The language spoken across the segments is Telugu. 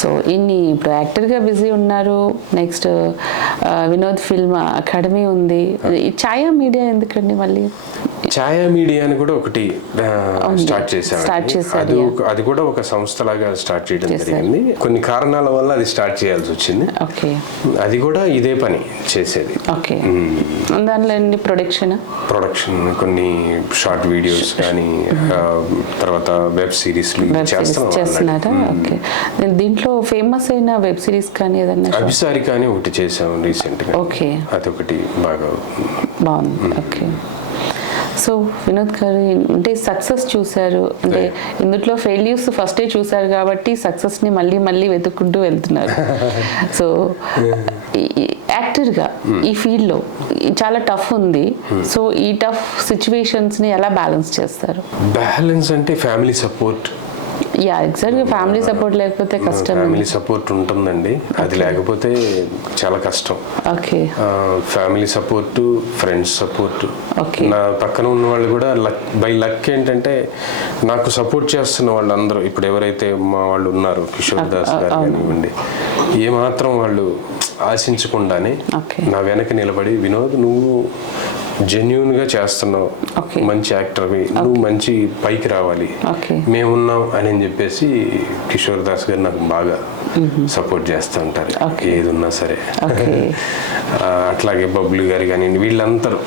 సో ఇప్పుడు యాక్టర్గా బిజీ ఉన్నారు. నెక్స్ట్ వినోద్ ఫిల్మ్ అకాడమీ ఉంది. ఈ ఛాయా మీడియా ఎందుకండి మళ్ళీ? ఛాయా మీడియా అని కూడా ఒకటి స్టార్ట్ చేశాను. అది కూడా ఒక సంస్థలాగా స్టార్ట్ చేయడం జరిగింది. కొన్ని కారణాల వల్ల అది స్టార్ట్ చేయాల్సి వచ్చింది. అది కూడా ఇదే పని చేసేది. దాంట్లో ప్రొడక్షన్ కొన్ని షార్ట్ వీడియోస్ కానీ తర్వాత వెబ్ సిరీస్ చేస్తున్నారా? దీంట్లో ఫేమస్ అయిన వెబ్ సిరీస్ కానీ ఏదన్నా? అభిసారి కానీ ఒకటి చేసాము రీసెంట్ గా. అదొకటి బాగా బాగుంది. ఓకే. సో వినోద్ గారు అంటే సక్సెస్ చూశారు, అంటే ఇందులో ఫెయిల్యూర్స్ ఫస్టే చూశారు కాబట్టి సక్సెస్ని మళ్ళీ మళ్ళీ వెతుక్కుంటూ వెళ్తున్నారు. సో యాక్టర్గా ఈ ఫీల్డ్లో చాలా టఫ్ ఉంది. సో ఈ టఫ్ సిచ్యువేషన్స్ని ఎలా బ్యాలెన్స్ చేస్తారు? బ్యాలెన్స్ అంటే ఫ్యామిలీ సపోర్ట్. ఎగ్జాక్ట్గా ఫ్యామిలీ సపోర్ట్ లేకపోతే కష్టం. ఫ్యామిలీ సపోర్ట్ ఉంటుందండి, అది లేకపోతే చాలా కష్టం. Family support, friends support. నా పక్కన ఉన్న వాళ్ళు కూడా బై లక్ ఏంటంటే నాకు సపోర్ట్ చేస్తున్న వాళ్ళు అందరూ ఇప్పుడు ఎవరైతే మా వాళ్ళు ఉన్నారు, కిషోర్ దాస్ గారు కానివ్వండి, ఏమాత్రం వాళ్ళు ఆశించకుండానే నా వెనక నిలబడి వినోద్ నువ్వు జెన్యూన్ గా చేస్తున్నావు, మంచి యాక్టర్వి, నువ్వు మంచి పైకి రావాలి, మేమున్నాం అని చెప్పేసి కిషోర్ దాస్ గారు నాకు బాగా సపోర్ట్ చేస్తూ ఉంటారు ఏది ఉన్నా సరే. అట్లాగే బబ్లు గారు కానీ వీళ్ళందరూ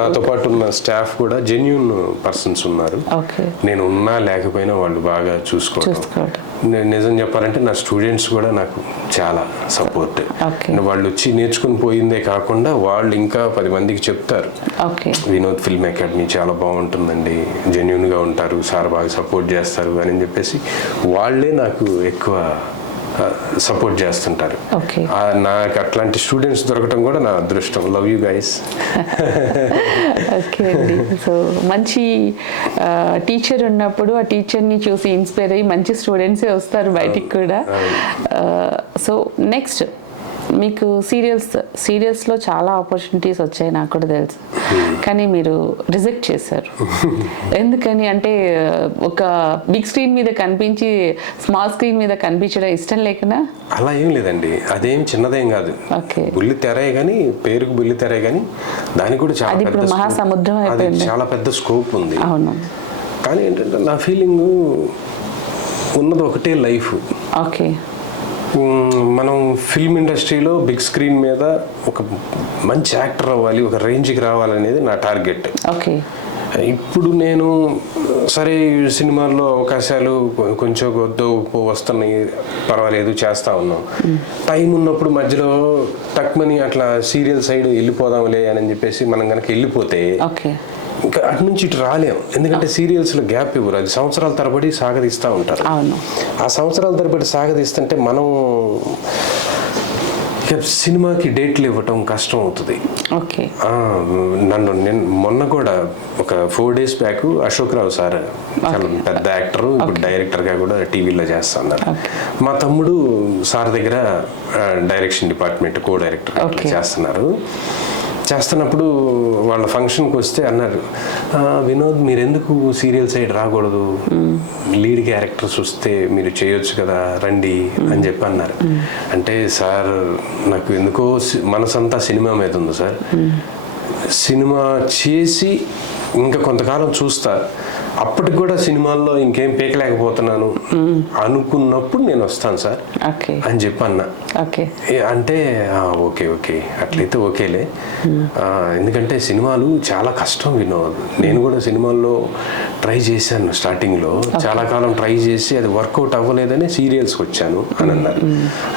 నాతో పాటు ఉన్న స్టాఫ్ కూడా జెన్యూన్ పర్సన్స్ ఉన్నారు. నేను ఉన్నా లేకపోయినా వాళ్ళు బాగా చూసుకోవడం. నిజం చెప్పాలంటే నా స్టూడెంట్స్ కూడా నాకు చాలా సపోర్ట్. వాళ్ళు వచ్చి నేర్చుకుని పోయిందే కాకుండా వాళ్ళు ఇంకా 10 మందికి చెప్తారు వినోద్ ఫిల్మ్ అకాడమీ చాలా బాగుంటుందండి, జెన్యూన్ గా ఉంటారు సార్, బాగా సపోర్ట్ చేస్తారు అని చెప్పేసి వాళ్ళే నాకు ఎక్కువ సపోర్ట్ చేస్తుంటారు. నాకు అట్లాంటి స్టూడెంట్స్ దొరకడం కూడా నా అదృష్టం. Love you guys. ఓకే అండి. సో మంచి టీచర్ ఉన్నప్పుడు ఆ టీచర్ని చూసి ఇన్స్పైర్ అయ్యి మంచి స్టూడెంట్సే వస్తారు బయటికి కూడా. సో నెక్స్ట్ మీకు సీరియల్స్లో చాలా ఆపర్చునిటీస్ వచ్చాయి, నాకు కూడా తెలుసు, కానీ మీరు రిజెక్ట్ చేశారు. ఎందుకని అంటే ఒక బిగ్ స్క్రీన్ మీద కనిపించి స్మాల్ స్క్రీన్ మీద కనిపించడం ఇష్టం లేకనా? అలా ఏం లేదండి, అదేం చిన్నదేం కాదు. బుల్లి తెరే కానీ, పేరుకు బుల్లి తెరే కానీ దానికి కూడా చాలా మహాసముద్రం అయిపోయింది, చాలా పెద్ద స్కోప్ ఉంది. అవును. కానీ ఏంటంటే నా ఫీలింగ్ ఉన్నది ఒకటే లైఫ్. మనం ఫిల్మ్ ఇండస్ట్రీలో బిగ్ స్క్రీన్ మీద ఒక మంచి యాక్టర్ అవ్వాలి, ఒక రేంజ్కి రావాలనేది నా టార్గెట్. ఇప్పుడు నేను సరే సినిమాల్లో అవకాశాలు కొంచెం కొద్దో వస్తున్నాయి, పర్వాలేదు చేస్తా ఉన్నాం. టైం ఉన్నప్పుడు మధ్యలో తక్కువని అట్లా సీరియల్ సైడ్ వెళ్ళిపోదాంలే అని చెప్పేసి మనం కనుక వెళ్ళిపోతే ఇంకా అటు నుంచి ఇటు రాలేం. ఎందుకంటే సీరియల్స్లో గ్యాప్ ఇవ్వరు, అది సంవత్సరాల తరబడి సాగదీస్తూ ఉంటారు. ఆ సంవత్సరాల తరబడి సాగదీస్తుంటే మనం సినిమాకి డేట్లు ఇవ్వటం కష్టం అవుతుంది. నేను మొన్న కూడా ఒక 4 days బ్యాక్ అశోక్ రావు సార్ చాలా పెద్ద యాక్టర్, ఇప్పుడు డైరెక్టర్గా కూడా టీవీలో చేస్తున్నారు. మా తమ్ముడు సార్ దగ్గర డైరెక్షన్ డిపార్ట్మెంట్ కో డైరెక్టర్ చేస్తున్నప్పుడు వాళ్ళ ఫంక్షన్కి వస్తే అన్నారు, వినోద్ మీరు ఎందుకు సీరియల్ సైడ్ రాకూడదు, లీడ్ క్యారెక్టర్స్ వస్తే మీరు చేయొచ్చు కదా, రండి అని చెప్పి అన్నారు. అంటే సార్ నాకు ఎందుకో మనసంతా సినిమా మీద ఉంది సార్, సినిమా చేసి ఇంకా కొంతకాలం చూస్తా, అప్పటికి కూడా సినిమాల్లో ఇంకేం పీకలేకపోతున్నాను అనుకున్నప్పుడు నేను వస్తాను సార్ అని చెప్పి అన్నా. అంటే ఓకే అట్లయితే ఓకేలే, ఎందుకంటే సినిమాలు చాలా కష్టం వినోద్. నేను కూడా సినిమాల్లో ట్రై చేశాను, స్టార్టింగ్లో చాలా కాలం ట్రై చేసి అది వర్కౌట్ అవ్వలేదని సీరియల్స్కి వచ్చాను అని అన్నారు.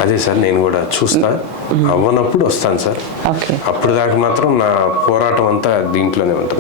అదే సార్ నేను కూడా చూస్తా, అవ్వనప్పుడు వస్తాను సార్, అప్పుడు దాకా మాత్రం నా పోరాటం అంతా దీంట్లోనే ఉంటుంది.